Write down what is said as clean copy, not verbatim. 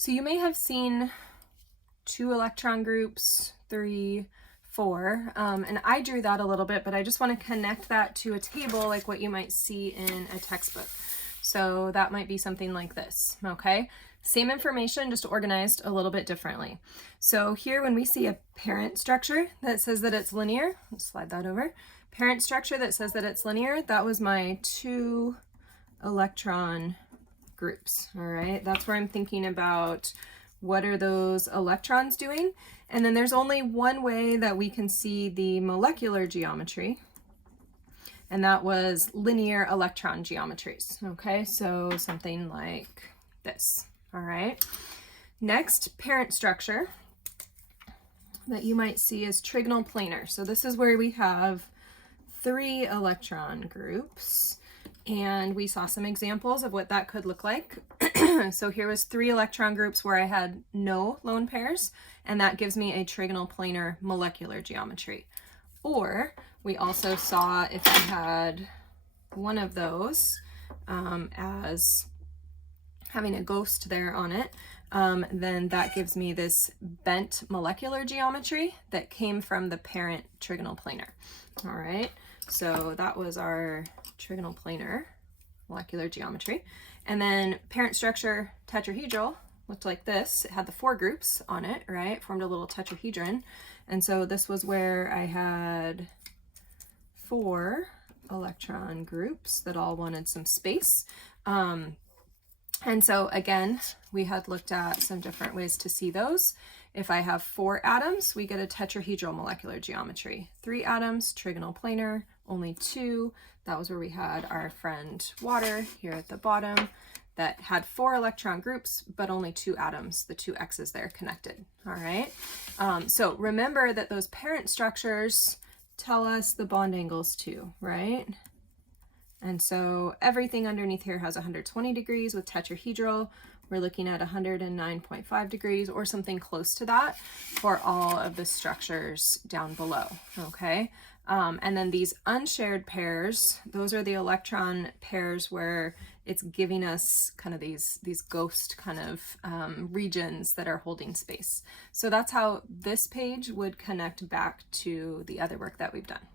So you may have seen 2 electron groups, 3, 4, and I drew that a little bit, but I just want to connect that to a table like what you might see in a textbook. So that might be something like this, okay? Same information, just organized a little bit differently. So here when we see a parent structure that says that it's linear, let's slide that over. Parent structure that says that it's linear, that was my 2 electron groups, all right? That's where I'm thinking about what are those electrons doing? And then there's only one way that we can see the molecular geometry, and that was linear electron geometries, okay? So something like this, all right? Next, parent structure that you might see is trigonal planar. So this is where we have 3 electron groups, and we saw some examples of what that could look like. So here was 3 electron groups where I had no lone pairs, and that gives me a trigonal planar molecular geometry. Or we also saw if I had one of those as having a ghost there on it, then that gives me this bent molecular geometry that came from the parent trigonal planar. All right, so that was our trigonal planar molecular geometry. And then parent structure tetrahedral looked like this. It had the 4 groups on it, right? It formed a little tetrahedron. And so this was where I had 4 electron groups that all wanted some space. And so again, we had looked at some different ways to see those. If I have 4 atoms, we get a tetrahedral molecular geometry. 3 atoms, trigonal planar, only 2. That was where we had our friend water here at the bottom that had 4 electron groups, but only 2 atoms, the 2 X's there connected, all right? So remember that those parent structures tell us the bond angles too, right? And so everything underneath here has 120 degrees with tetrahedral. We're looking at 109.5 degrees or something close to that for all of the structures down below, okay? And then these unshared pairs, those are the electron pairs where it's giving us kind of these ghost kind of regions that are holding space. So that's how this page would connect back to the other work that we've done.